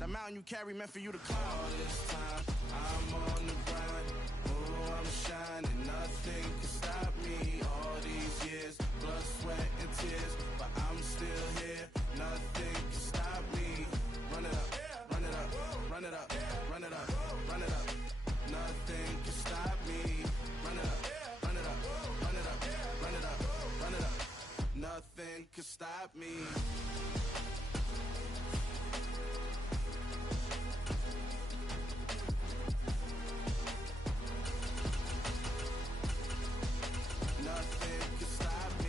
The mountain you carry meant for you to climb. All this time, I'm on the grind. Oh, I'm shining, nothing can stop me. All these years, blood, sweat, and tears, but I'm still here. Nothing can stop me. Run it up, run it up, run it up, run it up, run it up. Nothing can stop me. Run it up, run it up, run it up, run it up, run it up. Nothing can stop me. Nothing can stop me.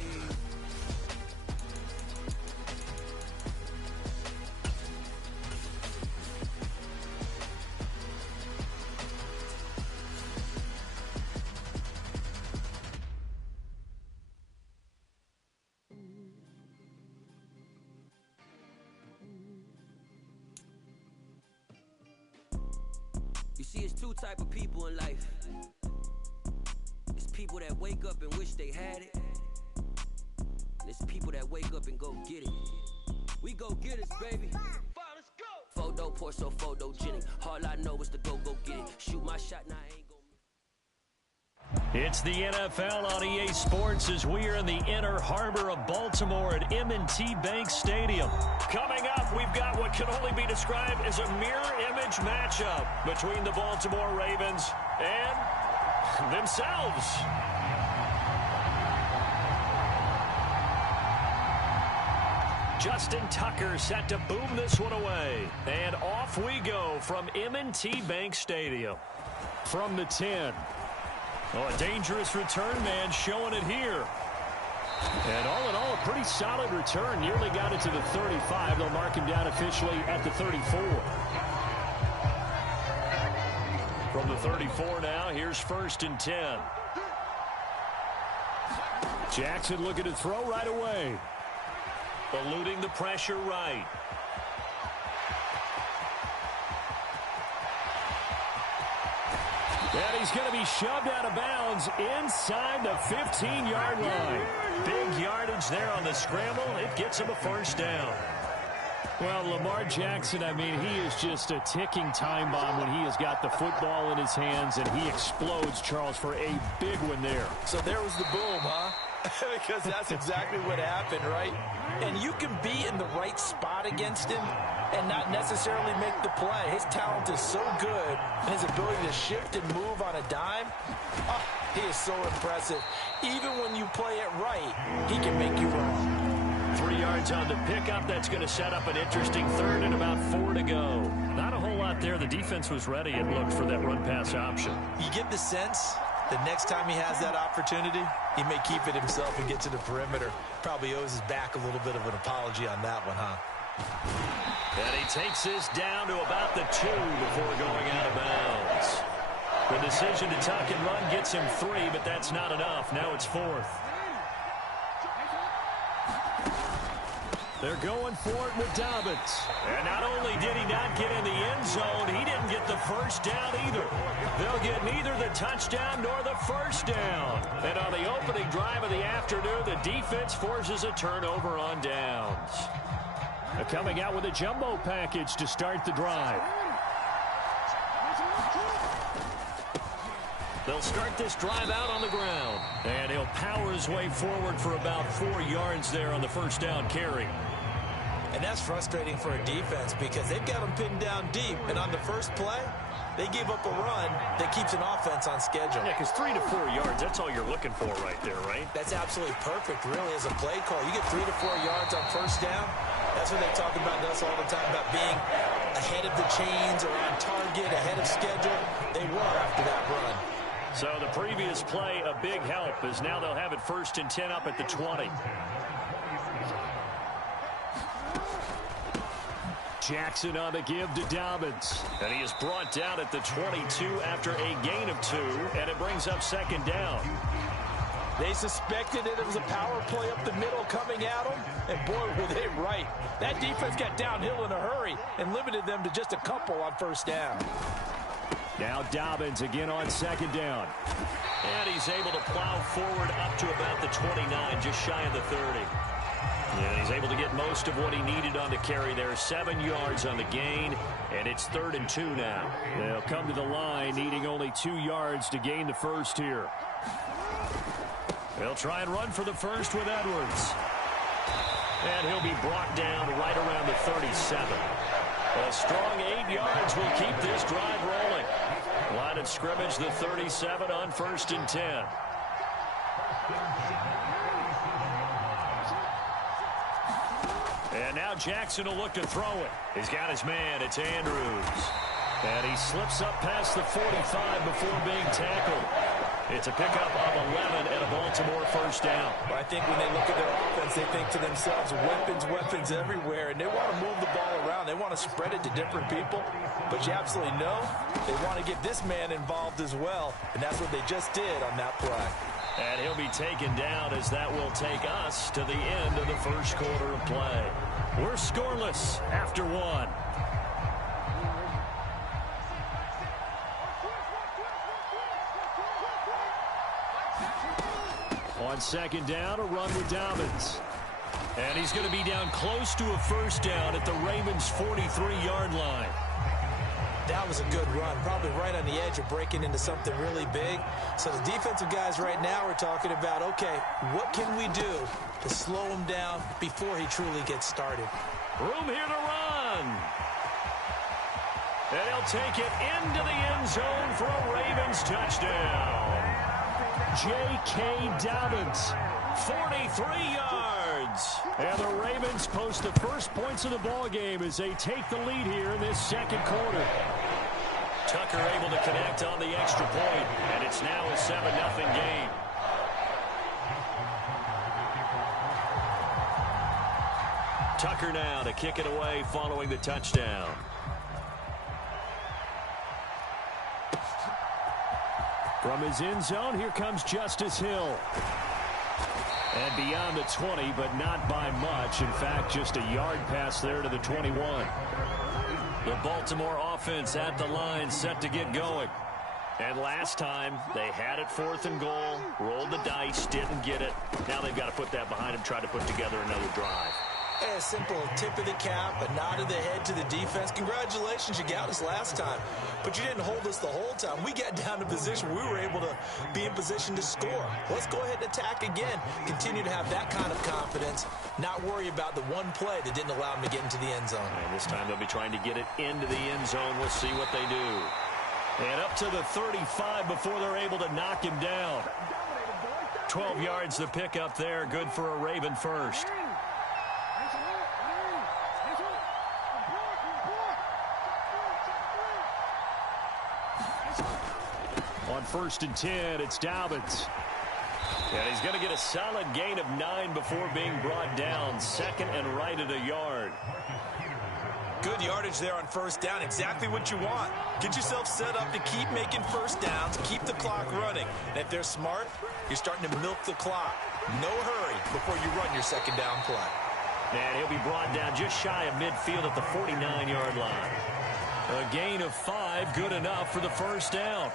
You see, it's two type of people in life. It's people that wake up and wish they had it. And it's people that wake up and go get it. We go get it, baby. Let's go. Photo poor, so photogenic. All I know is to go get it. Shoot my shot, now I ain't gonna. It's the NFL on EA Sports as we are in the inner harbor of Baltimore at M&T Bank Stadium. Coming up, we've got what can only be described as a mirror image matchup between the Baltimore Ravens and themselves. Justin Tucker set to boom this one away. And off we go from M&T Bank Stadium. From the 10. Oh, a dangerous return man showing it here. And all in all, a pretty solid return. Nearly got it to the 35. They'll mark him down officially at the 34. From the 34 now, here's 1st and 10. Jackson looking to throw right away. Eluding the pressure right. And he's going to be shoved out of bounds inside the 15-yard line. Big yardage there on the scramble. It gets him a 1st down. Well, Lamar Jackson, I mean, he is just a ticking time bomb when he has got the football in his hands, and he explodes, Charles, for a big one there. So there was the boom, huh? Because that's exactly what happened, right? And you can be in the right spot against him and not necessarily make the play. His talent is so good, and his ability to shift and move on a dime, he is so impressive. Even when you play it right, he can make you wrong. 3 yards on the pickup. That's going to set up an interesting 3rd and about 4 to go. Not a whole lot there. The defense was ready and looked for that run-pass option. You get the sense that next time he has that opportunity, he may keep it himself and get to the perimeter. Probably owes his back a little bit of an apology on that one, huh? And he takes this down to about the 2 before going out of bounds. The decision to tuck and run gets him 3, but that's not enough. Now it's 4th. They're going for it with Dobbins. And not only did he not get in the end zone, he didn't get the 1st down either. They'll get neither the touchdown nor the 1st down. And on the opening drive of the afternoon, the defense forces a turnover on downs. They're coming out with a jumbo package to start the drive. They'll start this drive out on the ground. And he'll power his way forward for about 4 yards there on the 1st down carry. And that's frustrating for a defense because they've got them pinned down deep. And on the first play, they gave up a run that keeps an offense on schedule. Yeah, because 3 to 4 yards, that's all you're looking for right there, right? That's absolutely perfect, really, as a play call. You get 3 to 4 yards on 1st down. That's what they talk about us all the time, about being ahead of the chains or on target, ahead of schedule. They were after that run. So the previous play, a big help, as now they'll have it 1st and 10 up at the 20. Jackson on the give to Dobbins. And he is brought down at the 22 after a gain of 2, and it brings up 2nd down. They suspected it was a power play up the middle coming at them, and boy, were they right. That defense got downhill in a hurry and limited them to just a couple on 1st down. Now Dobbins again on 2nd down. And he's able to plow forward up to about the 29, just shy of the 30. Yeah, he's able to get most of what he needed on the carry there. 7 yards on the gain, and it's 3rd and 2 now. They'll come to the line needing only 2 yards to gain the first here. They'll try and run for the first with Edwards. And he'll be brought down right around the 37. A strong 8 yards will keep this drive rolling. Line of scrimmage, the 37 on 1st and 10. And now Jackson will look to throw it. He's got his man. It's Andrews. And he slips up past the 45 before being tackled. It's a pickup of 11 and a Baltimore first down. Well, I think when they look at their offense, they think to themselves, weapons, weapons everywhere, and they want to move the ball around. They want to spread it to different people, but you absolutely know they want to get this man involved as well, and that's what they just did on that play. And he'll be taken down as that will take us to the end of the first quarter of play. We're scoreless after 1. On 2nd down, a run with Dobbins. And he's going to be down close to a first down at the Ravens' 43-yard line. That was a good run, probably right on the edge of breaking into something really big. So the defensive guys right now are talking about, okay, what can we do to slow him down before he truly gets started? Room here to run. And he'll take it into the end zone for a Ravens touchdown. J.K. Dobbins, 43 yards. And the Ravens post the first points of the ball game as they take the lead here in this second quarter. Tucker able to connect on the extra point, and it's now a 7-0 game. Tucker now to kick it away following the touchdown. From his end zone, here comes Justice Hill. And beyond the 20, but not by much. In fact, just a yard pass there to the 21. The Baltimore offense at the line, set to get going. And last time, they had it 4th and goal, rolled the dice, didn't get it. Now they've got to put that behind them, try to put together another drive. A simple tip of the cap, a nod of the head to the defense. Congratulations, you got us last time. But you didn't hold us the whole time. We got down to position where we were able to be in position to score. Let's go ahead and attack again. Continue to have that kind of confidence. Not worry about the one play that didn't allow them to get into the end zone. And this time they'll be trying to get it into the end zone. We'll see what they do. And up to the 35 before they're able to knock him down. 12 yards the pickup there. Good for a Raven first. On 1st and 10, it's Dobbins. And he's going to get a solid gain of 9 before being brought down. 2nd and right at a yard. Good yardage there on 1st down. Exactly what you want. Get yourself set up to keep making 1st downs, keep the clock running. And if they're smart, you're starting to milk the clock. No hurry before you run your 2nd down play. And he'll be brought down just shy of midfield at the 49-yard line. A gain of 5, good enough for the 1st down.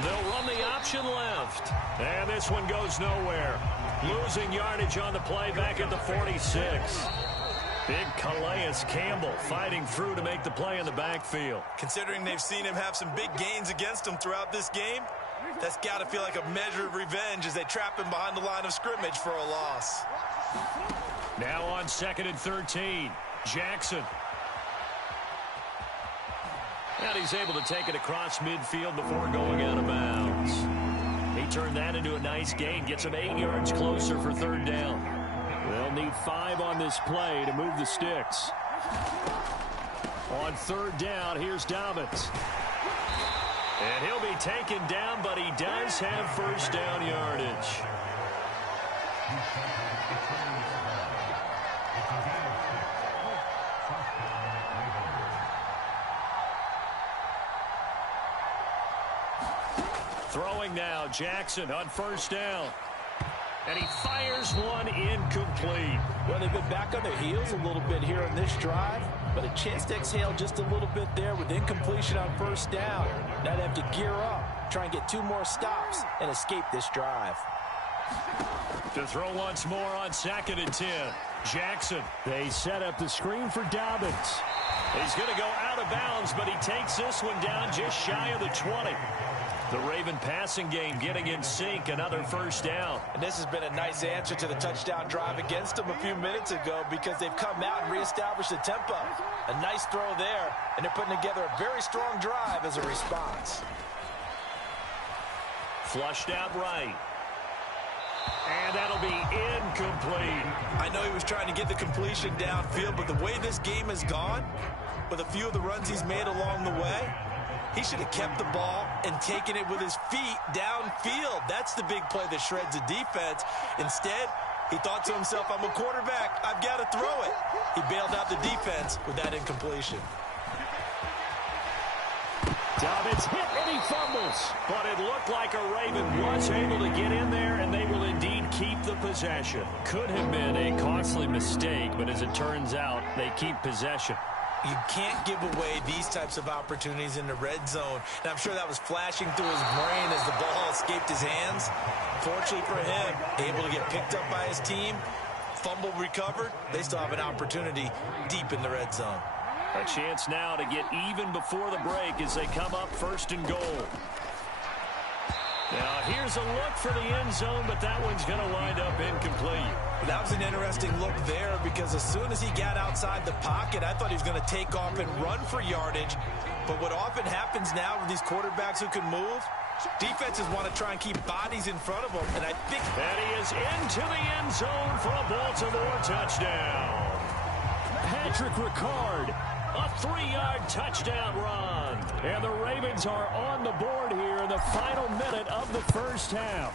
They'll run the option left. And this one goes nowhere. Losing yardage on the play back at the 46. Big Calais Campbell fighting through to make the play in the backfield. Considering they've seen him have some big gains against him throughout this game, that's got to feel like a measure of revenge as they trap him behind the line of scrimmage for a loss. Now on 2nd and 13, Jackson. And he's able to take it across midfield before going out of bounds. He turned that into a nice gain, gets him 8 yards closer for 3rd down. They'll need 5 on this play to move the sticks. On 3rd down, here's Dobbins. And he'll be taken down, but he does have 1st down yardage. Throwing now, Jackson on 1st down. And he fires one incomplete. Well, they've been back on their heels a little bit here on this drive. but a chance to exhale just a little bit there with incompletion on first down. Now they have to gear up, try and get 2 more stops, and escape this drive. To throw once more on 2nd and 10. Jackson. They set up the screen for Dobbins. He's going to go out of bounds, but he takes this one down just shy of the 20. The Raven passing game getting in sync, another first down. And this has been a nice answer to the touchdown drive against them a few minutes ago because they've come out and reestablished the tempo. A nice throw there, and they're putting together a very strong drive as a response. Flushed out right. And that'll be incomplete. I know he was trying to get the completion downfield, but the way this game has gone, with a few of the runs he's made along the way, he should have kept the ball and taken it with his feet downfield. That's the big play that shreds the defense. Instead, he thought to himself, I'm a quarterback. I've got to throw it. He bailed out the defense with that incompletion. Dobbins hit and he fumbles. But it looked like a Raven was able to get in there, and they will indeed keep the possession. Could have been a costly mistake, but as it turns out, they keep possession. You can't give away these types of opportunities in the red zone. And I'm sure that was flashing through his brain as the ball escaped his hands. Fortunately for him, able to get picked up by his team, fumble recovered. They still have an opportunity deep in the red zone. A chance now to get even before the break as they come up 1st and goal. Now here's a look for the end zone, but that one's going to wind up incomplete. That was an interesting look there because as soon as he got outside the pocket, I thought he was going to take off and run for yardage. But what often happens now with these quarterbacks who can move, defenses want to try and keep bodies in front of them. And I think that he is into the end zone for a Baltimore touchdown. Patrick Ricard. A 3-yard touchdown run. And the Ravens are on the board here in the final minute of the first half.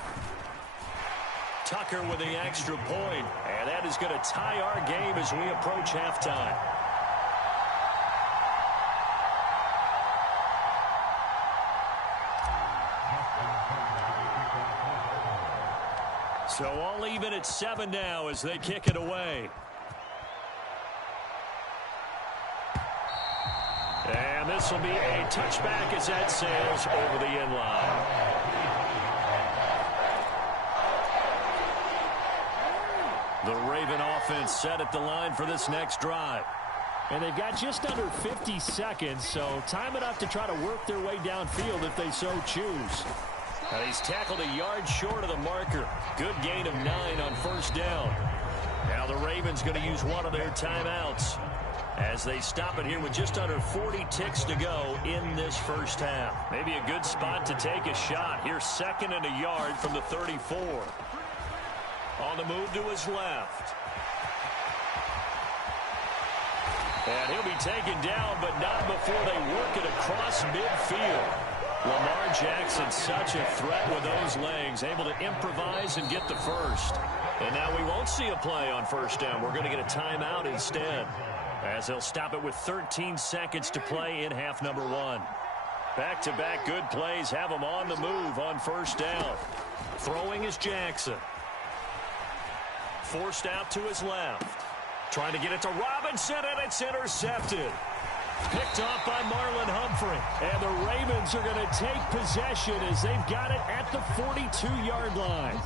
Tucker with the extra point. And that is going to tie our game as we approach halftime. So all even at 7 now as they kick it away. And this will be a touchback as that sails over the end line. The Raven offense set at the line for this next drive. And they've got just under 50 seconds, so time enough to try to work their way downfield if they so choose. And he's tackled a yard short of the marker. Good gain of 9 on first down. Now the Ravens going to use one of their timeouts as they stop it here with just under 40 ticks to go in this first half. Maybe a good spot to take a shot. Here's 2nd and a yard from the 34. On the move to his left. And he'll be taken down, but not before they work it across midfield. Lamar Jackson, such a threat with those legs, able to improvise and get the first. And now we won't see a play on first down. We're going to get a timeout instead, as they'll stop it with 13 seconds to play in half number 1. Back-to-back good plays have them on the move on first down. Throwing is Jackson. Forced out to his left. Trying to get it to Robinson, and it's intercepted. Picked off by Marlon Humphrey. And the Ravens are going to take possession as they've got it at the 42-yard line.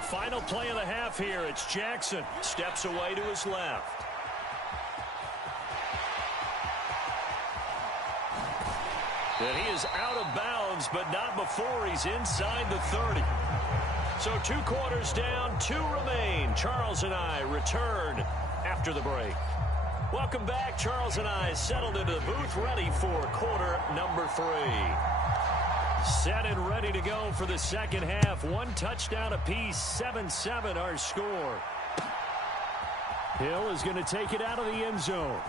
Final play of the half here. It's Jackson. Steps away to his left. And he is out of bounds, but not before he's inside the 30. So 2 quarters down, 2 remain. Charles and I return after the break. Welcome back. Charles and I settled into the booth, ready for quarter number 3. Set and ready to go for the second half. 1 touchdown apiece, 7-7 our score. Hill is going to take it out of the end zone.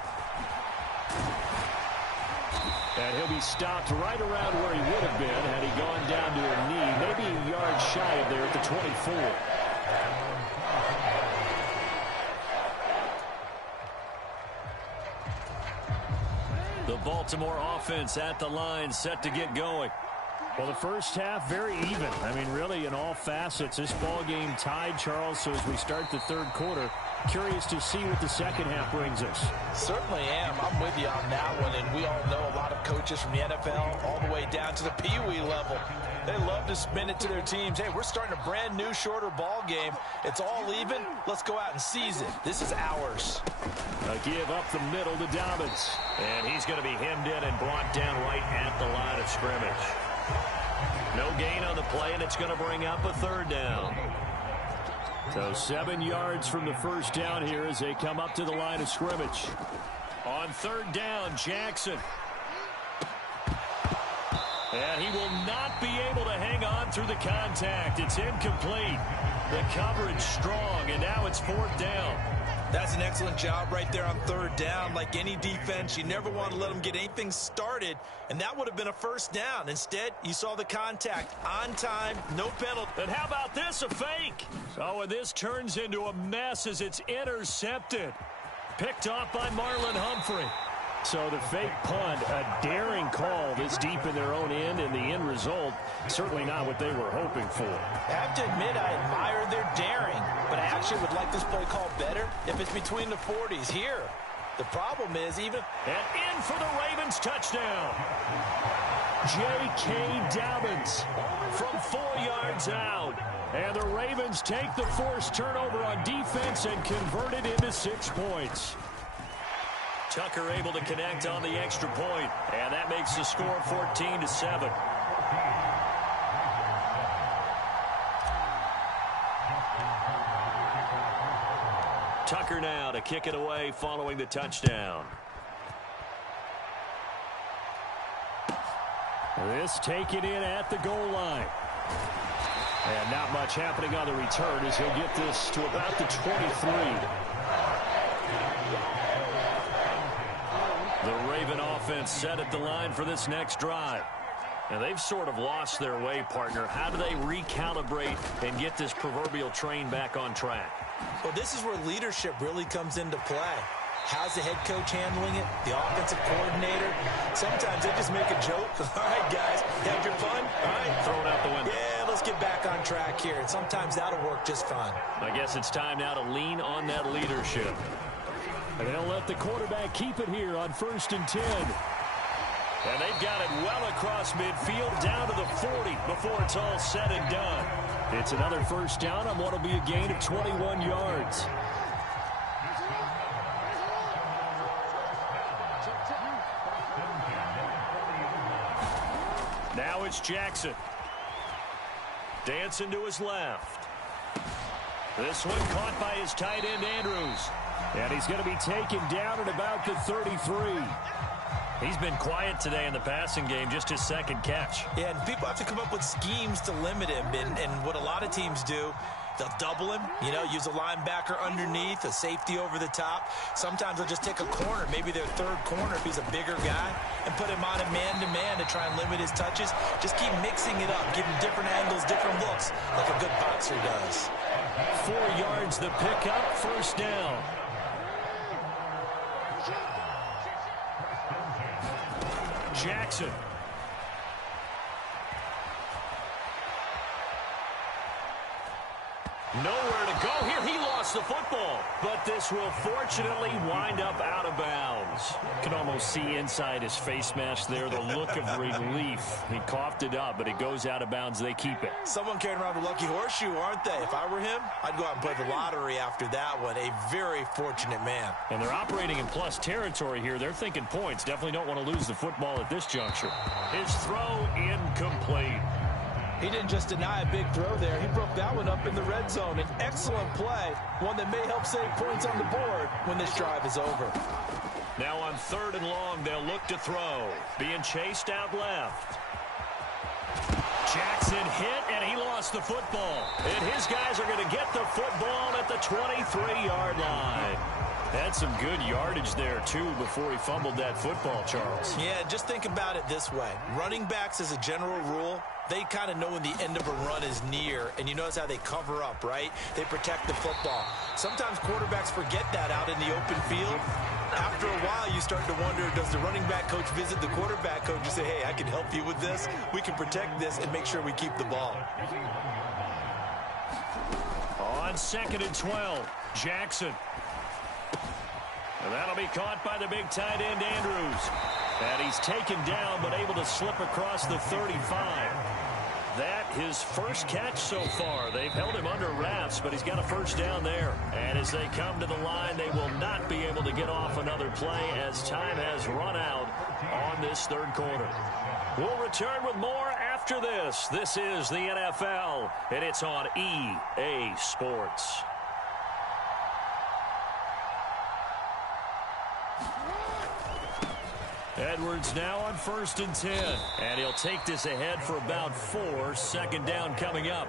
And he'll be stopped right around where he would have been had he gone down to a knee, maybe a yard shy of there at the 24. The Baltimore offense at the line, set to get going. Well, the first half, very even. I mean, really, in all facets, this ball game tied, Charles. So as we start the third quarter, curious to see what the second half brings us. Certainly am. I'm with you on that one. And we all know a lot of coaches from the NFL all the way down to the Pee Wee level. They love to spin it to their teams. Hey, we're starting a brand new, shorter ball game. It's all even. Let's go out and seize it. This is ours. A give up the middle to Dobbins. And he's going to be hemmed in and brought down right at the line of scrimmage. No gain on the play, and it's going to bring up a third down. So 7 yards from the first down here as they come up to the line of scrimmage. On third down, Jackson. And he will not be able to hang on through the contact. It's incomplete. The coverage strong, and now it's fourth down. That's an excellent job right there on third down. Like any defense, you never want to let them get anything started, and that would have been a first down. Instead, you saw the contact on time, no penalty. And how about this, a fake? Oh, and this turns into a mess as it's intercepted. Picked off by Marlon Humphrey. So the fake punt, a daring call this deep in their own end, and the end result, certainly not what they were hoping for. I have to admit, I admire their daring, but I actually would like this play called better if it's between the 40s here. The problem is even... And in for the Ravens touchdown. J.K. Dobbins from 4 yards out. And the Ravens take the forced turnover on defense and convert it into 6 points. Tucker able to connect on the extra point, and that makes the score 14-7. Tucker now to kick it away following the touchdown. This taken in at the goal line. And not much happening on the return as he'll get this to about the 23. The Raven offense set at the line for this next drive. And they've sort of lost their way, partner. How do they recalibrate and get this proverbial train back on track? Well, this is where leadership really comes into play. How's the head coach handling it? The offensive coordinator? Sometimes they just make a joke. All right, guys, have your fun? All right. Throw it out the window. Yeah, let's get back on track here. And sometimes that'll work just fine. I guess it's time now to lean on that leadership. And they'll let the quarterback keep it here on 1st and 10. And they've got it well across midfield down to the 40 before it's all said and done. It's another first down on what will be a gain of 21 yards. Now it's Jackson. Dancing to his left. This one caught by his tight end, Andrews. And he's going to be taken down at about the 33. He's been quiet today in the passing game, just his second catch. Yeah, and people have to come up with schemes to limit him. And what a lot of teams do, they'll double him, use a linebacker underneath, a safety over the top. Sometimes they'll just take a corner, maybe their third corner if he's a bigger guy, and put him on a man-to-man to try and limit his touches. Just keep mixing it up, give him different angles, different looks, like a good boxer does. 4 yards the pickup, first down. Jackson. Nowhere to go here. He lost the football. But this will fortunately wind up out of bounds. Can almost see inside his face mask there the look of relief. He coughed it up, but it goes out of bounds. They keep it. Someone carrying around a lucky horseshoe, aren't they? If I were him, I'd go out and play the lottery after that one. A very fortunate man. And they're operating in plus territory here. They're thinking points. Definitely don't want to lose the football at this juncture. His throw incomplete. He didn't just deny a big throw there. He broke that one up in the red zone. An excellent play, one that may help save points on the board when this drive is over. Now on 3rd and long, they'll look to throw. Being chased out left. Jackson hit, and he lost the football. And his guys are going to get the football at the 23-yard line. Had some good yardage there, too, before he fumbled that football, Charles. Yeah, just think about it this way. Running backs, as a general rule, they kind of know when the end of a run is near, and you notice how they cover up, right? They protect the football. Sometimes quarterbacks forget that out in the open field. After a while, you start to wonder, does the running back coach visit the quarterback coach and say, hey, I can help you with this. We can protect this and make sure we keep the ball. On 2nd and 12, Jackson. And that'll be caught by the big tight end, Andrews. And he's taken down, but able to slip across the 35. That his first catch so far. They've held him under wraps, but he's got a first down there. And as they come to the line, they will not be able to get off another play as time has run out on this third quarter. We'll return with more after this. This is the NFL, and it's on EA Sports. Edwards now on 1st and 10. And he'll take this ahead for about 4. 2nd down coming up.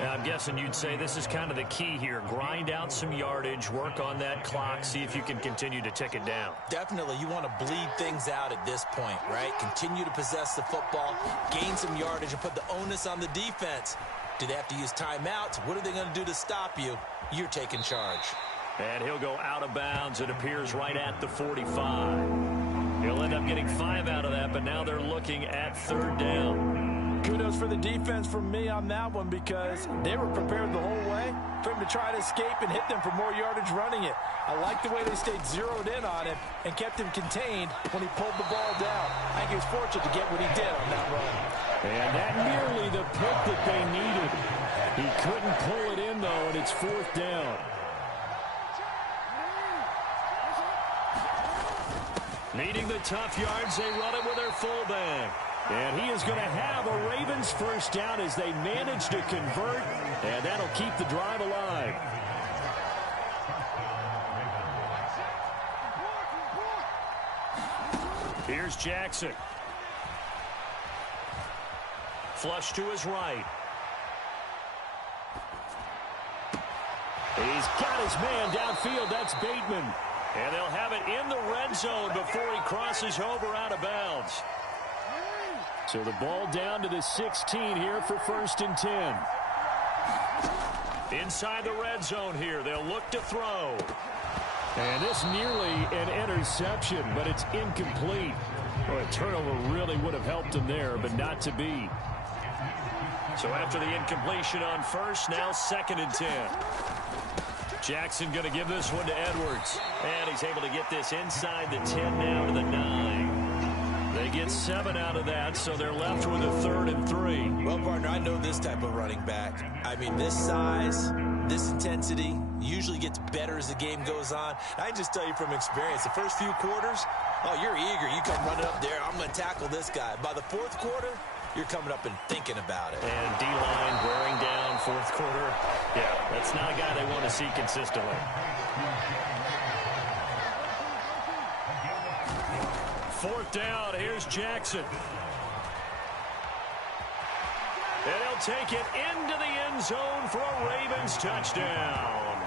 Now, I'm guessing you'd say this is kind of the key here. Grind out some yardage, work on that clock, see if you can continue to tick it down. Definitely. You want to bleed things out at this point, right? Continue to possess the football, gain some yardage, and put the onus on the defense. Do they have to use timeouts? What are they going to do to stop you? You're taking charge. And he'll go out of bounds. It appears right at the 45. He'll end up getting 5 out of that, but now they're looking at 3rd down. Kudos for the defense from me on that one because they were prepared the whole way for him to try to escape and hit them for more yardage running it. I like the way they stayed zeroed in on him and kept him contained when he pulled the ball down. I think he was fortunate to get what he did on that run. And that nearly the pick that they needed. He couldn't pull it in, though, and it's 4th down. Needing the tough yards, they run it with their fullback. And he is going to have a Ravens first down as they manage to convert, and that'll keep the drive alive. Here's Jackson. Flush to his right. He's got his man downfield. That's Bateman. And they'll have it in the red zone before he crosses over out of bounds. So the ball down to the 16 here for 1st and 10. Inside the red zone here. They'll look to throw. And this nearly an interception, but it's incomplete. Well, a turnover really would have helped him there, but not to be. So after the incompletion on 1st, now 2nd and 10. Jackson going to give this one to Edwards. And he's able to get this inside the 10 now to the 9. They get 7 out of that, so they're left with a 3rd and 3. Well, partner, I know this type of running back. I mean, this size, this intensity usually gets better as the game goes on. I can just tell you from experience, the first few quarters, oh, you're eager. You come running up there. I'm going to tackle this guy. By the 4th quarter, you're coming up and thinking about it. And D-line wearing down 4th quarter. Yeah, that's not a guy they want to see consistently. 4th down, here's Jackson. And he'll take it into the end zone for a Ravens touchdown.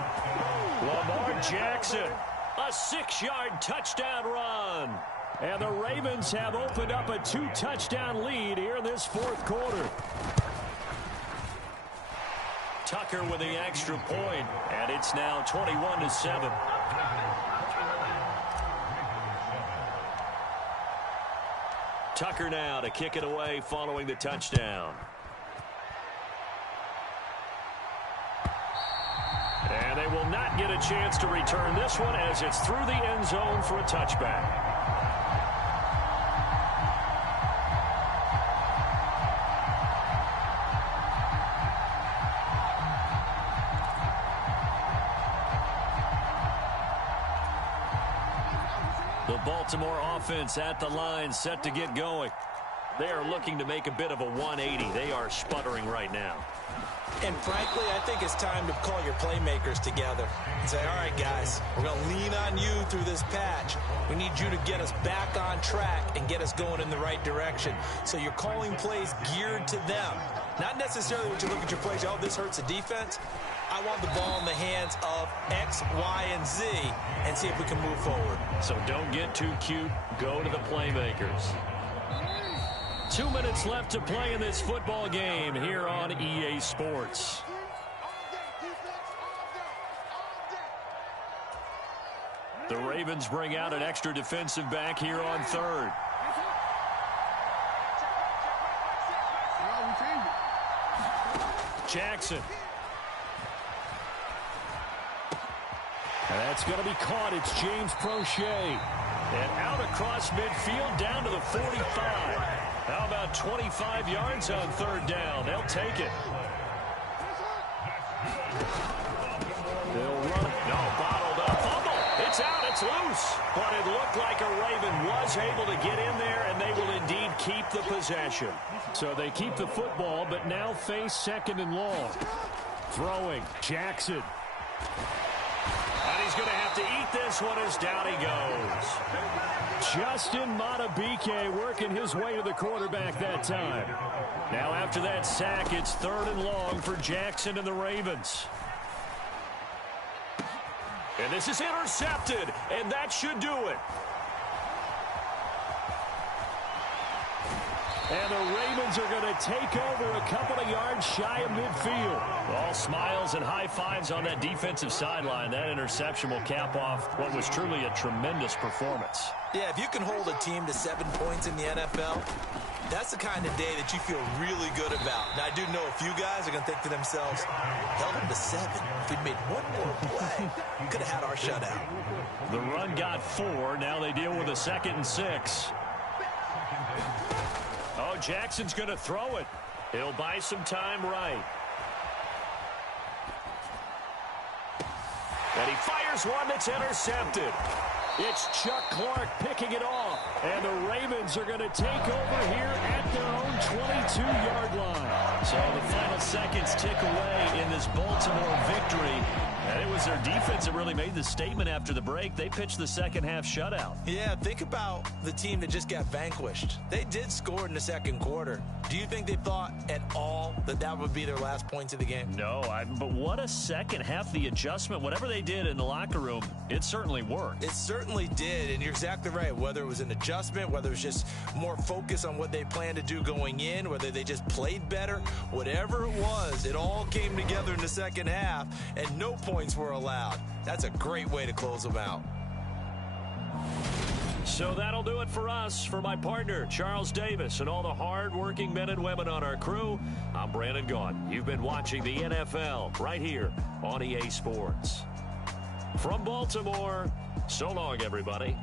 Lamar Jackson, a 6-yard touchdown run. And the Ravens have opened up a 2-touchdown lead here in this 4th quarter. Tucker with the extra point, and it's now 21-7. Tucker now to kick it away following the touchdown. And they will not get a chance to return this one as it's through the end zone for a touchback. The Baltimore offense at the line, set to get going. They are looking to make a bit of a 180. They are sputtering right now. And frankly, I think it's time to call your playmakers together and say, all right, guys, we're going to lean on you through this patch. We need you to get us back on track and get us going in the right direction. So you're calling plays geared to them. Not necessarily when you look at your plays, oh, this hurts the defense. I want the ball in the hands of X, Y, and Z and see if we can move forward. So don't get too cute. Go to the playmakers. 2 minutes left to play in this football game here on EA Sports. The Ravens Ravens bring out an extra defensive back here on third. Jackson. And that's going to be caught. It's James Prochet. And out across midfield down to the 45. How about 25 yards on third down? They'll take it. They'll run. No, bottled up. Fumble. It's out. It's loose. But it looked like a Raven was able to get in there, and they will indeed keep the possession. So they keep the football, but now face second and long. Throwing. Jackson. And he's going to have to eat this one as down he goes. Justin Matabike working his way to the quarterback that time. Now after that sack, it's third and long for Jackson and the Ravens. And this is intercepted, and that should do it. And the Ravens are going to take over a couple of yards shy of midfield. All smiles and high fives on that defensive sideline. That interception will cap off what was truly a tremendous performance. Yeah, if you can hold a team to 7 points in the NFL, that's the kind of day that you feel really good about. Now, I do know a few guys are going to think to themselves, held them to 7. If we'd made one more play, we could have had our shutout. The run got 4. Now they deal with a 2nd and 6. Oh, Jackson's going to throw it. He'll buy some time right. And he fires one that's intercepted. It's Chuck Clark picking it off. And the Ravens are going to take over here at their own 22-yard line. So the final seconds tick away in this Baltimore victory. And it was their defense that really made the statement after the break. They pitched the second half shutout. Yeah, think about the team that just got vanquished. They did score in the second quarter. Do you think they thought at all that that would be their last points of the game? No, but what a second half. The adjustment, whatever they did in the locker room, it certainly worked. It certainly did, and you're exactly right. Whether it was an adjustment, whether it was just more focus on what they planned to do going in, whether they just played better, whatever it was, it all came together in the second half, and no points were allowed. That's a great way to close them out. So that'll do it for us. For my partner, Charles Davis, and all the hard-working men and women on our crew, I'm Brandon Gaudin. You've been watching the NFL right here on EA Sports. From Baltimore, so long, everybody.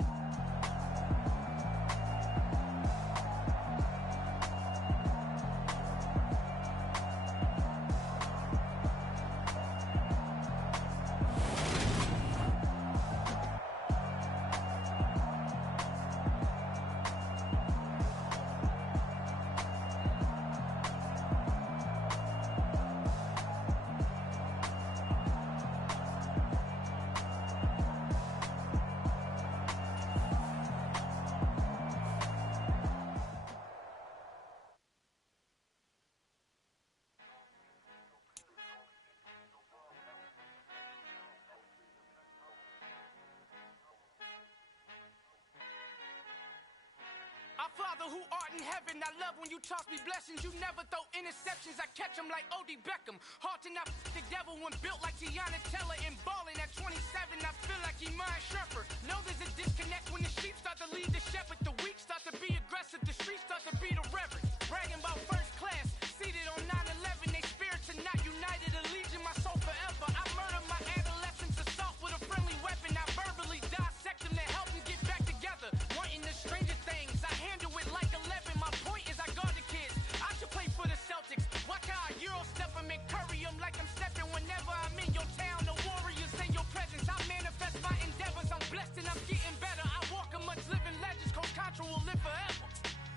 Our Father who art in heaven, I love when you toss me blessings. You never throw interceptions, I catch them like O.D. Beckham. Hard to not the devil when built like Tiana Teller. And balling at 27, I feel like Iman Shumpert. Know there's a disconnect when the sheep start to lead the shepherd. The weak start to be aggressive, the streets start to be the reverend. Bragging about first class, seated on 9/11. They spirits are not united, a legion, my soul forever. I murder my adolescence, assault with a friendly weapon. I verbally dissect them to help them get back together. Wanting the stranger things, I handle it like 11. My point is I guard the kids. I should play for the Celtics. Watch how I Euro step them and curry them like I'm stepping whenever I'm in your town. The Warriors in your presence. I manifest my endeavors. I'm blessed and I'm getting better. I walk amongst living legends. Coach Contra will live forever.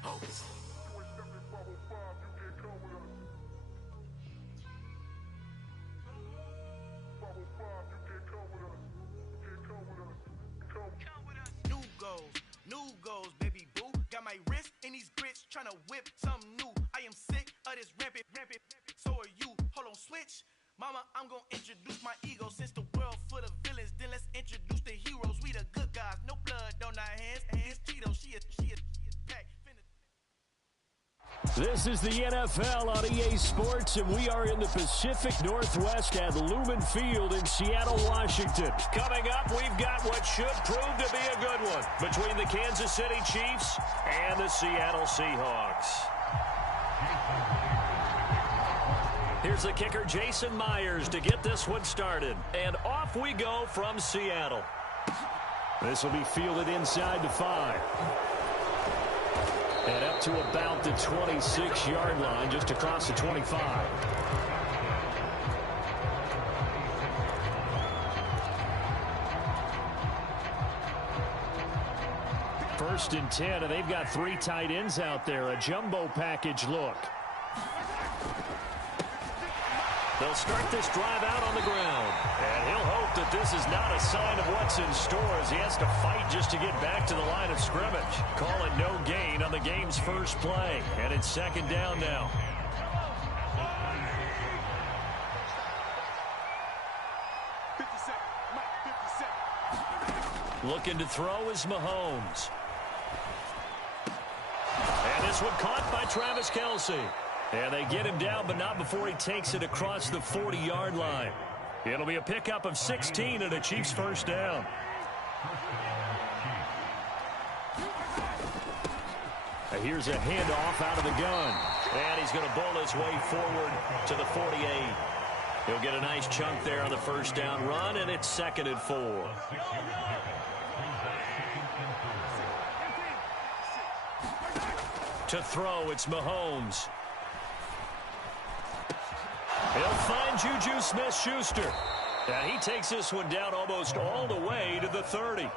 Oh. New goals, baby boo. Got my wrist in these grits, tryna whip something new. I am sick of this rampant. So are you. Hold on, switch. Mama, I'm gonna introduce my ego. Since the world full of villains, then let's introduce the heroes. We the good guys, no blood on our hands. Hands Cheeto, she is packed. This is the NFL on EA Sports, and we are in the Pacific Northwest at Lumen Field in Seattle, Washington. Coming up, we've got what should prove to be a good one between the Kansas City Chiefs and the Seattle Seahawks. Here's the kicker, Jason Myers, to get this one started. And off we go from Seattle. This will be fielded inside the 5. And up to about the 26-yard line, just across the 25. First and 10, and they've got 3 tight ends out there. A jumbo package look. They'll start this drive out on the ground. And he'll hope that this is not a sign of what's in store as he has to fight just to get back to the line of scrimmage. Call it no gain on the game's first play. And it's second down now. Looking to throw is Mahomes. And this one caught by Travis Kelce. And they get him down, but not before he takes it across the 40-yard line. It'll be a pickup of 16 and a Chiefs first down. Here's a handoff out of the gun. And he's going to bowl his way forward to the 48. He'll get a nice chunk there on the first down run, and it's 2nd and 4. To throw, it's Mahomes. He'll find Juju Smith-Schuster. And he takes this one down almost all the way to the 30.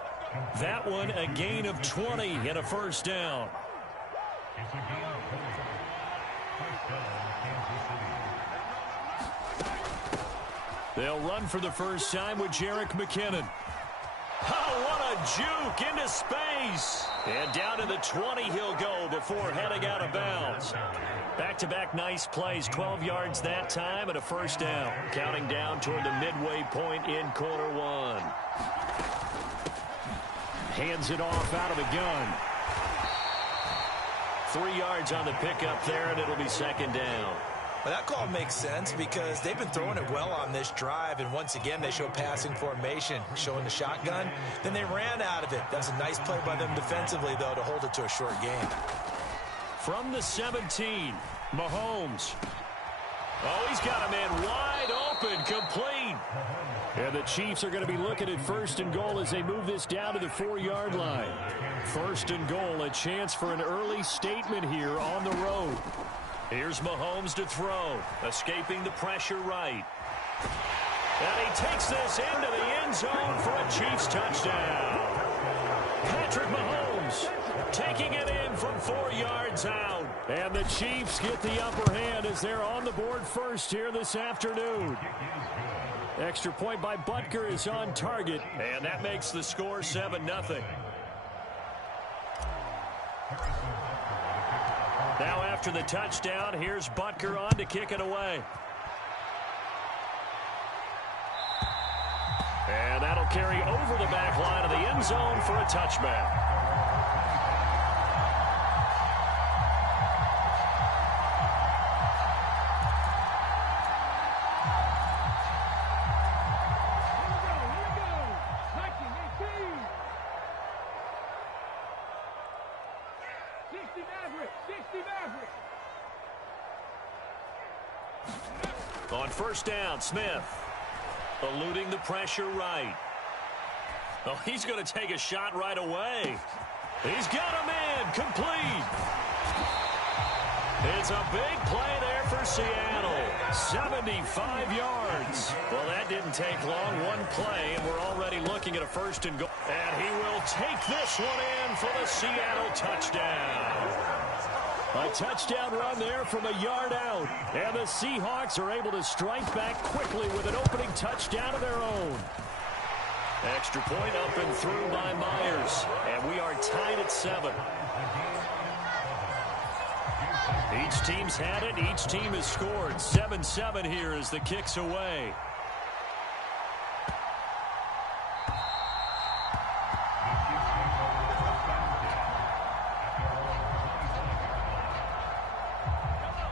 That one a gain of 20 and a first down. They'll run for the first time with Jerick McKinnon. Oh, what a juke into space. And down to the 20 he'll go before heading out of bounds. Back-to-back nice plays, 12 yards that time and a first down. Counting down toward the midway point in quarter 1. Hands it off out of the gun. 3 yards on the pickup there, and it'll be second down. Well, that call makes sense because they've been throwing it well on this drive, and once again they show passing formation, showing the shotgun. Then they ran out of it. That's a nice play by them defensively, though, to hold it to a short game. From the 17, Mahomes. Oh, he's got a man wide open, complete. And the Chiefs are going to be looking at first and goal as they move this down to the 4-yard line. First and goal, a chance for an early statement here on the road. Here's Mahomes to throw, escaping the pressure right. And he takes this into the end zone for a Chiefs touchdown. Patrick Mahomes taking it in from 4 yards out. And the Chiefs get the upper hand as they're on the board first here this afternoon. Extra point by Butker is on target, and that makes the score 7-0. Now after the touchdown, here's Butker on to kick it away. And that'll carry over the back line of the end zone for a touchback. On first down, Smith eluding the pressure right. Oh, he's going to take a shot right away. He's got a man complete. It's a big play there for Seattle. 75 yards. Well, that didn't take long. One play, and we're already looking at a first and goal. And he will take this one in for the Seattle touchdown. A touchdown run there from a yard out. And the Seahawks are able to strike back quickly with an opening touchdown of their own. Extra point up and through by Myers. And we are tied at 7. Each team's had it. Each team has scored. 7-7 here as the kick's away.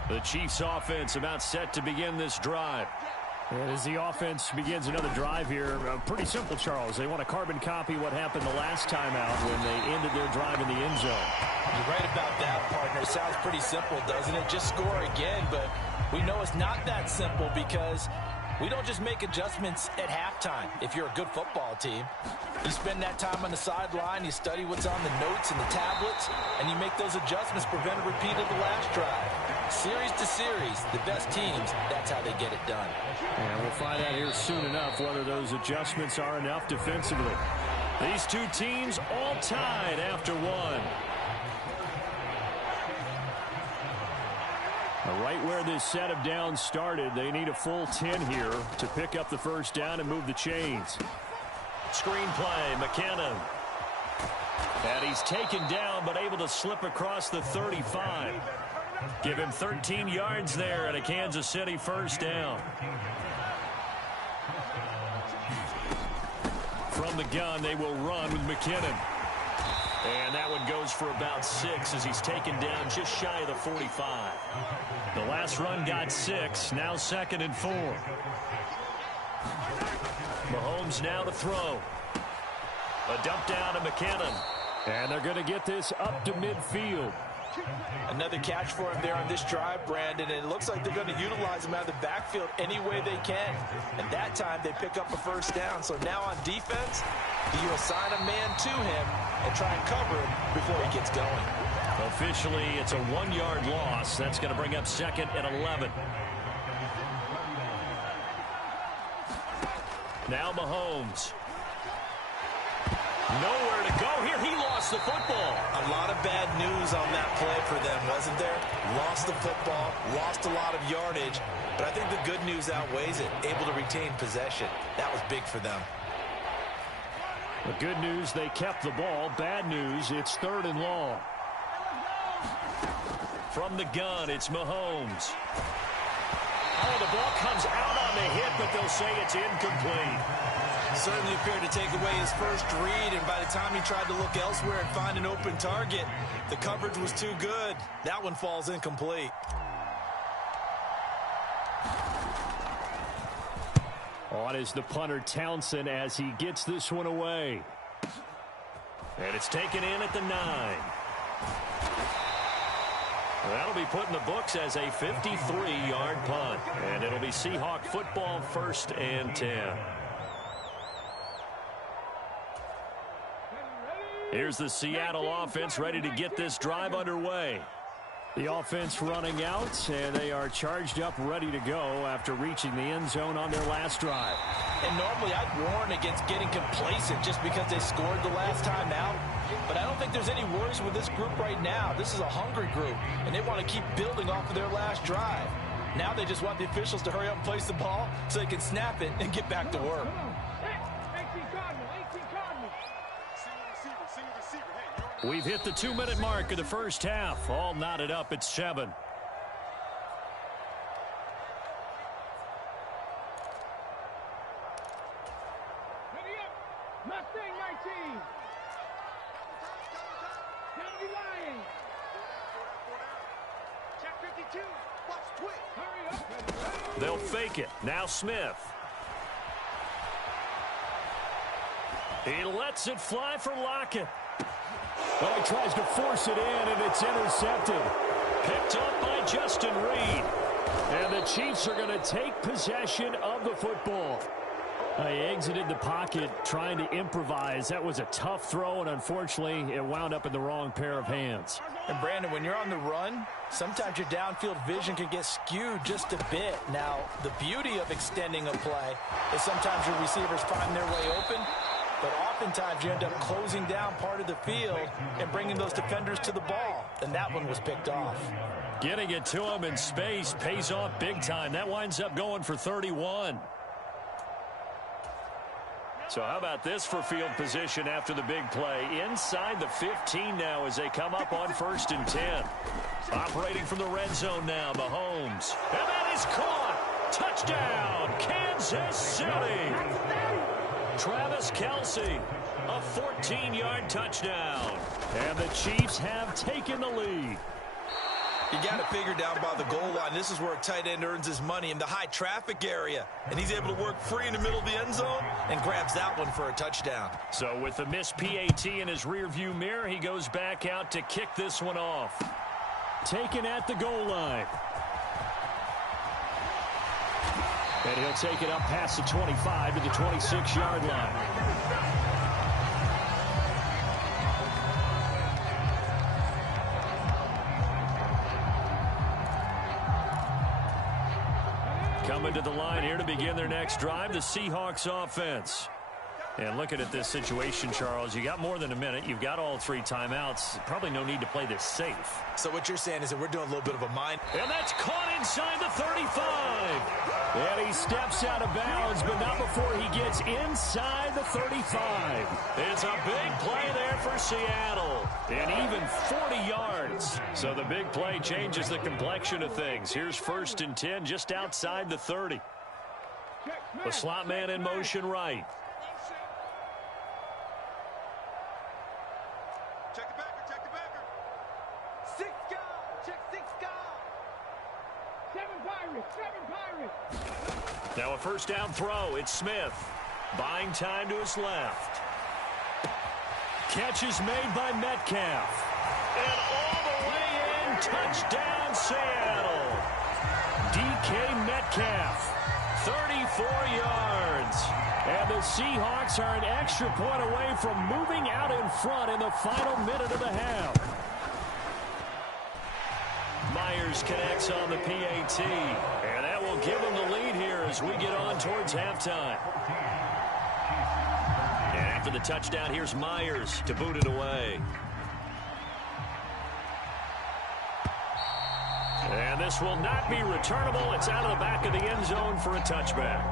The Chiefs offense about set to begin this drive. And as the offense begins another drive here, pretty simple, Charles. They want to carbon copy what happened the last time out when they ended their drive in the end zone. You're right about that, partner. It sounds pretty simple, doesn't it? Just score again, but we know it's not that simple because we don't just make adjustments at halftime if you're a good football team. You spend that time on the sideline, you study what's on the notes and the tablets, and you make those adjustments, prevent a repeat of the last drive. Series to series, the best teams, that's how they get it done. And we'll find out here soon enough whether those adjustments are enough defensively. These two teams all tied after one. Right where this set of downs started, they need a full 10 here to pick up the first down and move the chains. Screen play, McKinnon. And he's taken down but able to slip across the 35. Give him 13 yards there and a Kansas City first down. From the gun, they will run with McKinnon. And that one goes for about 6 as he's taken down just shy of the 45. The last run got 6, now 2nd and 4. Mahomes now to throw. A dump down to McKinnon. And they're going to get this up to midfield. Another catch for him there on this drive, Brandon, and it looks like they're going to utilize him out of the backfield any way they can. And that time they pick up a first down. So now on defense, you assign a man to him and try and cover him before he gets going. Officially, it's a 1-yard loss. That's going to bring up 2nd and 11. Now Mahomes. Nowhere to go here. He lost the football. A lot of bad news on that play for them, wasn't there? Lost the football, lost a lot of yardage, but I think the good news outweighs it. Able to retain possession. That was big for them. The good news, they kept the ball. Bad news, it's 3rd and long. From the gun, it's Mahomes. Oh, the ball comes out on the hit, but they'll say it's incomplete. Certainly appeared to take away his first read, and by the time he tried to look elsewhere and find an open target, the coverage was too good. That one falls incomplete. On is the punter Townsend as he gets this one away. And it's taken in at the 9. That'll be put in the books as a 53-yard punt. And it'll be Seahawk football, 1st and 10. Here's the Seattle offense ready to get this drive underway. The offense running out, and they are charged up, ready to go after reaching the end zone on their last drive. And normally I'd warn against getting complacent just because they scored the last time out. But I don't think there's any worries with this group right now. This is a hungry group, and they want to keep building off of their last drive. Now they just want the officials to hurry up and place the ball so they can snap it and get back to work. We've hit the 2-minute mark of the first half. All knotted up at 7. They'll fake it. Now Smith. He lets it fly for Lockett. Well, he tries to force it in, and it's intercepted. Picked up by Justin Reed. And the Chiefs are going to take possession of the football. He exited the pocket trying to improvise. That was a tough throw, and unfortunately, it wound up in the wrong pair of hands. And Brandon, when you're on the run, sometimes your downfield vision can get skewed just a bit. Now, the beauty of extending a play is sometimes your receivers find their way open, but oftentimes you end up closing down part of the field and bringing those defenders to the ball. And that one was picked off. Getting it to him in space pays off big time. That winds up going for 31. So how about this for field position after the big play? Inside the 15 now as they come up on 1st and 10. Operating from the red zone now, Mahomes. And that is caught. Touchdown, Kansas City. Travis Kelce, a 14-yard touchdown. And the Chiefs have taken the lead. You got to figure down by the goal line. This is where a tight end earns his money, in the high traffic area. And he's able to work free in the middle of the end zone and grabs that one for a touchdown. So with the missed PAT in his rearview mirror, he goes back out to kick this one off. Taken at the goal line. And he'll take it up past the 25 to the 26-yard line. Coming to the line here to begin their next drive, the Seahawks offense. And looking at this situation, Charles, you got more than a minute. You've got all 3 timeouts. Probably no need to play this safe. So what you're saying is that we're doing a little bit of a mind. And that's caught inside the 35. And he steps out of bounds, but not before he gets inside the 35. It's a big play there for Seattle. And even 40 yards. So the big play changes the complexion of things. Here's 1st and 10 just outside the 30. The slot man in motion right. Now a 1st down throw. It's Smith. Buying time to his left. Catch is made by Metcalf. And all the way in. Touchdown, Seattle. DK Metcalf. 34 yards. And the Seahawks are an extra point away from moving out in front in the final minute of the half. Myers connects on the PAT. And that will give them the lead here as we get on towards halftime. And after the touchdown, here's Myers to boot it away. And this will not be returnable. It's out of the back of the end zone for a touchback.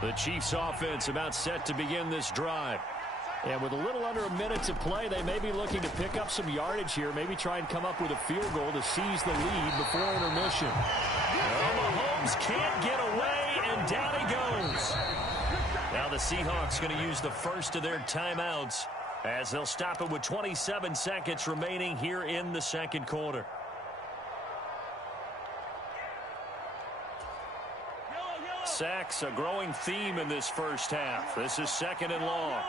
The Chiefs offense about set to begin this drive. And with a little under a minute to play, they may be looking to pick up some yardage here, maybe try and come up with a field goal to seize the lead before intermission. Well, Mahomes can't get away, and down he goes. Now the Seahawks going to use the first of their timeouts as they'll stop it with 27 seconds remaining here in the second quarter. Sacks, a growing theme in this first half. This is 2nd and long.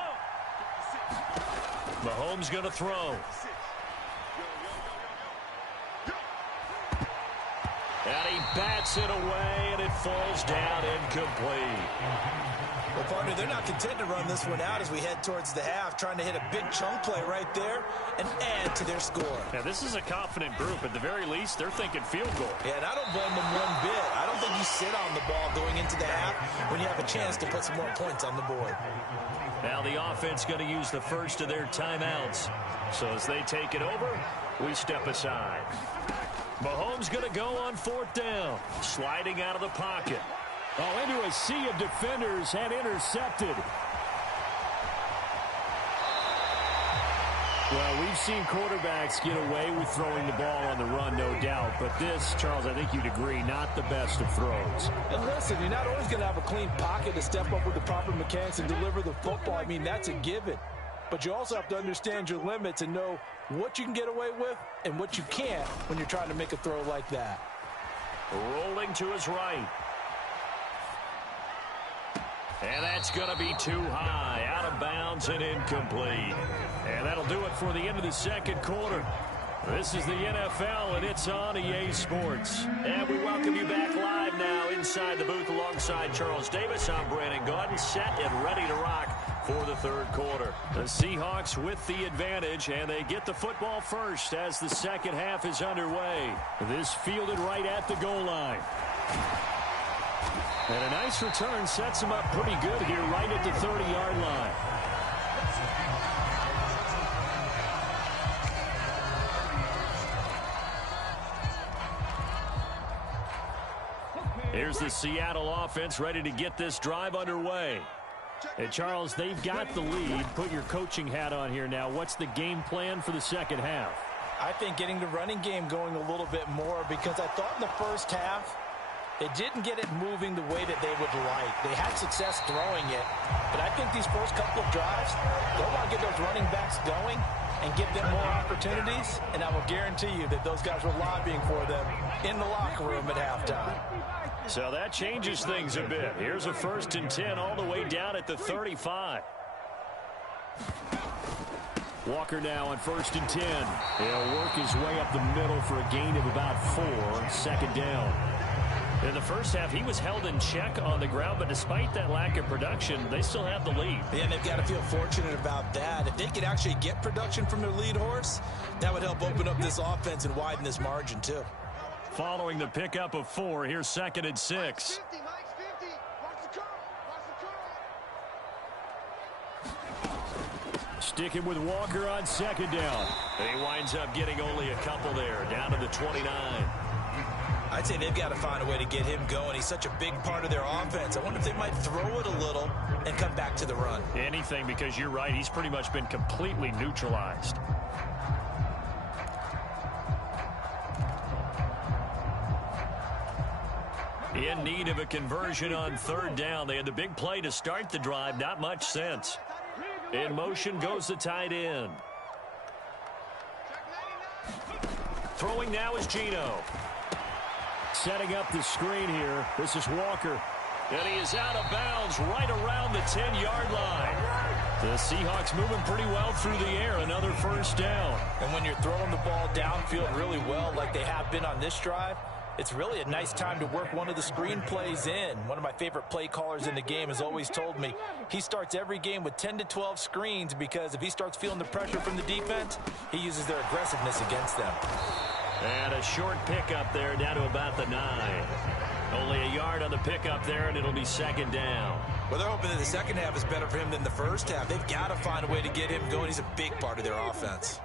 Mahomes going to throw. And he bats it away, and it falls down incomplete. Well, partner, they're not content to run this one out as we head towards the half, trying to hit a big chunk play right there and add to their score. Now, this is a confident group. At the very least, they're thinking field goal. Yeah, and I don't blame them one bit. I don't think you sit on the ball going into the half when you have a chance to put some more points on the board. Now the offense going to use the first of their timeouts. So as they take it over, we step aside. Mahomes going to go on 4th down. Sliding out of the pocket. Oh, into a sea of defenders and intercepted. Well, we've seen quarterbacks get away with throwing the ball on the run, no doubt. But this, Charles, I think you'd agree, not the best of throws. And listen, you're not always going to have a clean pocket to step up with the proper mechanics and deliver the football. I mean, that's a given. But you also have to understand your limits and know what you can get away with and what you can't when you're trying to make a throw like that. Rolling to his right. And that's going to be too high. Out of bounds and incomplete. And that'll do it for the end of the second quarter. This is the NFL, and it's on EA Sports. And we welcome you back live now inside the booth alongside Charles Davis. I'm Brandon Gaudin, set and ready to rock for the third quarter. The Seahawks with the advantage, and they get the football first as the second half is underway. This fielded right at the goal line. And a nice return sets him up pretty good here right at the 30-yard line. Here's the Seattle offense ready to get this drive underway. And Charles, they've got the lead. Put your coaching hat on here now. What's the game plan for the second half? I think getting the running game going a little bit more, because I thought in the first half they didn't get it moving the way that they would like. They had success throwing it, but I think these first couple of drives, they want to get those running backs going and give them more opportunities, and I will guarantee you that those guys were lobbying for them in the locker room at halftime. So that changes things a bit. Here's a 1st and 10 all the way down at the 35. Walker now on 1st and 10. He'll work his way up the middle for a gain of about 4, 2nd down. In the first half, he was held in check on the ground, but despite that lack of production, they still have the lead. Yeah, and they've got to feel fortunate about that. If they could actually get production from their lead horse, that would help open up this offense and widen this margin, too. Following the pickup of 4, here's 2nd and 6. Sticking with Walker on 2nd down. He winds up getting only a couple there, down to the 29. I'd say they've got to find a way to get him going. He's such a big part of their offense. I wonder if they might throw it a little and come back to the run. Anything, because you're right. He's pretty much been completely neutralized. In need of a conversion on 3rd down. They had the big play to start the drive. Not much sense. In motion goes the tight end. Throwing now is Geno. Setting up the screen here. This is Walker. And he is out of bounds right around the 10-yard line. The Seahawks moving pretty well through the air. Another 1st down. And when you're throwing the ball downfield really well like they have been on this drive, it's really a nice time to work one of the screen plays in. One of my favorite play callers in the game has always told me he starts every game with 10 to 12 screens because if he starts feeling the pressure from the defense, he uses their aggressiveness against them. And a short pickup there down to about the 9. Only a yard on the pickup there, and it'll be 2nd down. Well, they're hoping that the second half is better for him than the first half. They've got to find a way to get him going. He's a big part of their offense.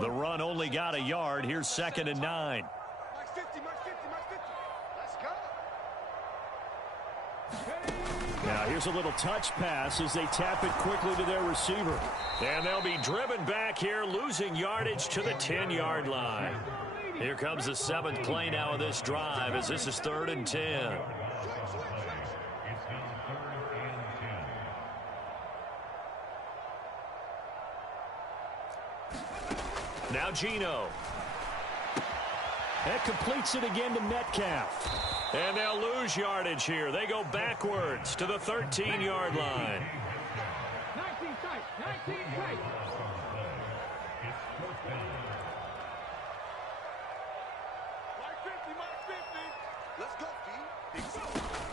The run only got a yard. Here's 2nd and 9. Now here's a little touch pass as they tap it quickly to their receiver. And they'll be driven back here, losing yardage to the 10-yard line. Here comes the 7th play now of this drive as this is 3rd and 10. Now Geno. That completes it again to Metcalf. And they'll lose yardage here. They go backwards to the 13-yard line. 19 tight, 19 tight.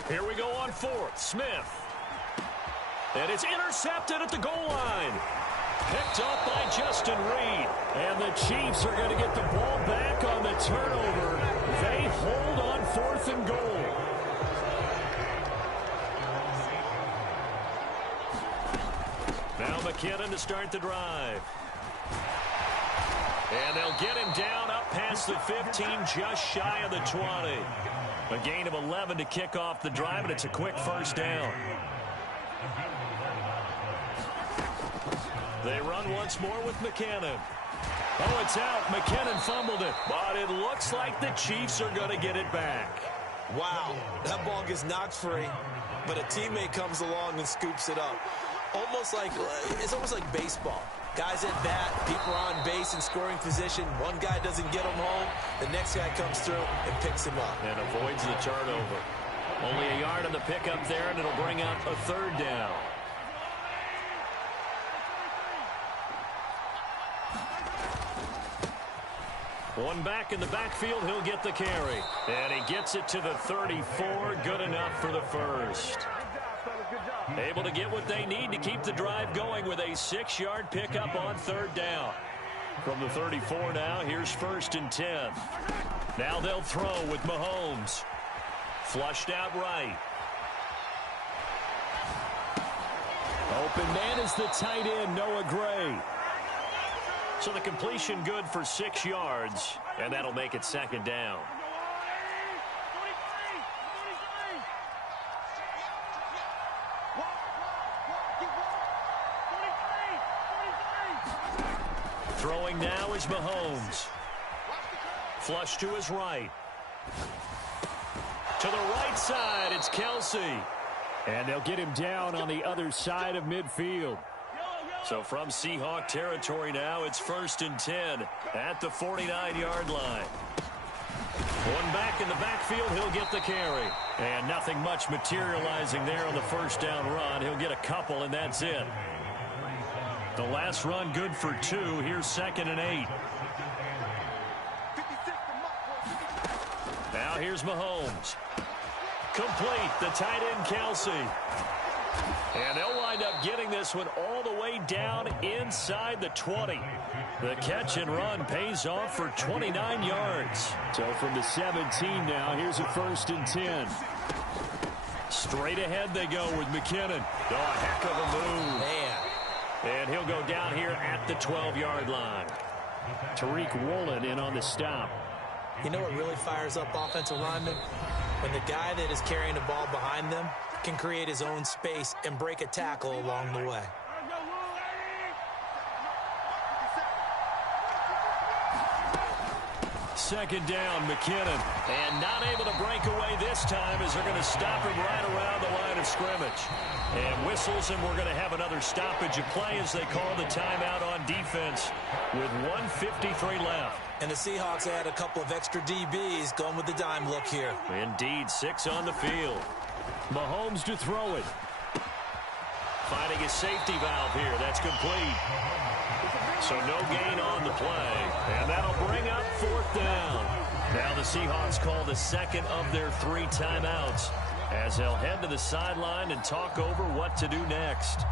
Here we go on 4th. Smith. And it's intercepted at the goal line. Picked up by Justin Reed. And the Chiefs are going to get the ball back on the turnover. They hold on 4th and goal. Now McKinnon to start the drive. And they'll get him down up past the 15, just shy of the 20. A gain of 11 to kick off the drive, and it's a quick 1st down. They run once more with McKinnon. Oh, it's out. McKinnon fumbled it. But it looks like the Chiefs are going to get it back. Wow, that ball gets knocked free, but a teammate comes along and scoops it up. It's almost like baseball. Guys at bat, people are on base in scoring position. One guy doesn't get him home. The next guy comes through and picks him up. And avoids the turnover. Only a yard on the pickup there, and it'll bring up a 3rd down. One back in the backfield, he'll get the carry. And he gets it to the 34, good enough for the 1st. Able to get what they need to keep the drive going with a 6-yard pickup on 3rd down. From the 34 now, here's 1st and 10. Now they'll throw with Mahomes. Flushed out right. Open man is the tight end, Noah Gray. So the completion good for 6 yards, and that'll make it 2nd down. Throwing now is Mahomes. Flush to his right. To the right side, it's Kelsey. And they'll get him down on the other side of midfield. So from Seahawk territory now, it's 1st and 10 at the 49-yard line. One back in the backfield, he'll get the carry. And nothing much materializing there on the first down run. He'll get a couple, and that's it. The last run good for 2. Here's 2nd and 8. Now here's Mahomes. Complete, the tight end Kelsey. And they'll wind up getting this one all the way down inside the 20. The catch and run pays off for 29 yards. So from the 17 now, here's a 1st and 10. Straight ahead they go with McKinnon. Oh, a heck of a move. Man. And he'll go down here at the 12-yard line. Tariq Woolen in on the stop. You know what really fires up offensive linemen? When the guy that is carrying the ball behind them can create his own space and break a tackle along the way. Second down, McKinnon. And not able to break away this time as they're going to stop him right around the line of scrimmage. And whistles, and we're going to have another stoppage of play as they call the timeout on defense with 1:53 left. And the Seahawks add a couple of extra DBs going with the dime look here. Indeed, 6 on the field. Mahomes to throw it. Finding his safety valve here. That's complete. So no gain on the play. And that'll bring up 4th down. Now the Seahawks call the second of their 3 timeouts as they'll head to the sideline and talk over what to do next.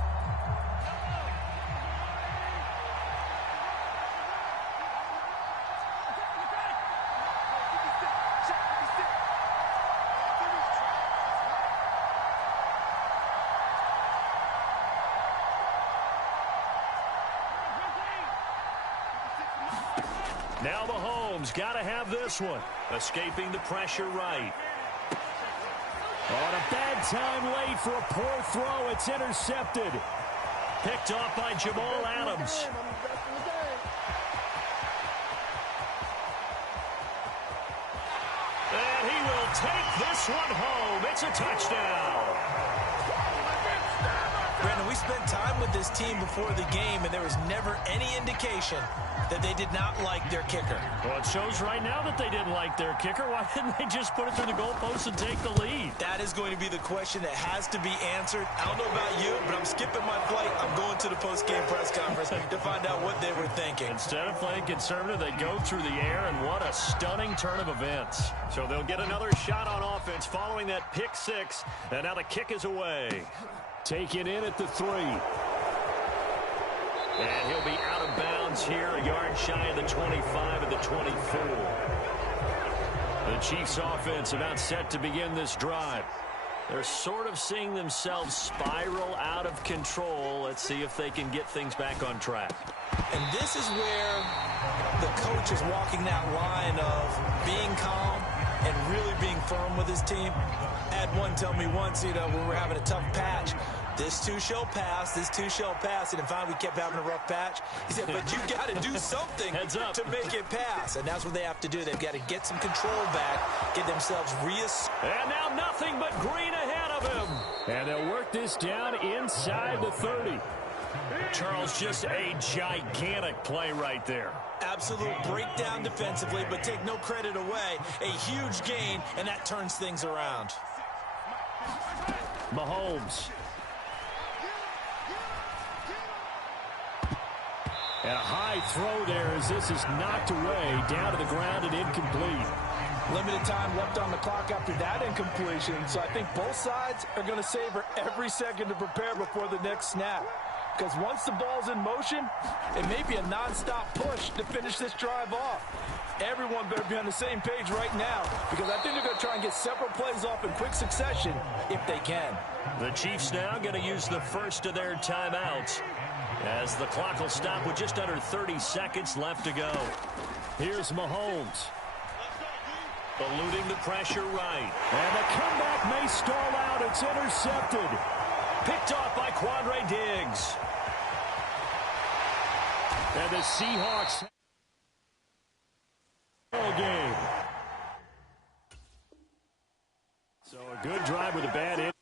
Now Mahomes got to have this one. Escaping the pressure right. On a bad time late for a poor throw. It's intercepted. Picked off by Jamal Adams. And he will take this one home. It's a touchdown. Brandon, we spent time with this team before the game, and there was never any indication that they did not like their kicker. Well, it shows right now that they didn't like their kicker. Why didn't they just put it through the goalpost and take the lead? That is going to be the question that has to be answered. I don't know about you, but I'm skipping my flight. I'm going to the post-game press conference to find out what they were thinking. Instead of playing conservative, they go through the air, and what a stunning turn of events. So they'll get another shot on offense following that pick 6, and now the kick is away. Taken in at the 3. And he'll be out of bounds here, a yard shy of the 25 at the 24. The Chiefs offense about set to begin this drive. They're sort of seeing themselves spiral out of control. Let's see if they can get things back on track. And this is where the coach is walking that line of being calm and really being firm with his team. I had one tell me once, when we were having a tough patch, this too shall pass, this too shall pass. And finally we kept having a rough patch. He said, but you got to do something to make it pass. And that's what they have to do. They've got to get some control back, get themselves And now nothing but green ahead of him. And they'll work this down inside the 30. Charles, just a gigantic play right there. Absolute breakdown defensively, but take no credit away. A huge gain, and that turns things around. Mahomes. And a high throw there as this is knocked away, down to the ground and incomplete. Limited time left on the clock after that incompletion, so I think both sides are going to savor every second to prepare before the next snap. Because once the ball's in motion, it may be a nonstop push to finish this drive off. Everyone better be on the same page right now, because I think they're going to try and get several plays off in quick succession if they can. The Chiefs now going to use the first of their timeouts as the clock will stop with just under 30 seconds left to go. Here's Mahomes. Eluding the pressure right. And the comeback may stall out. It's intercepted. Picked off by Quandre Diggs. And the Seahawks game. So a good drive with a bad hit.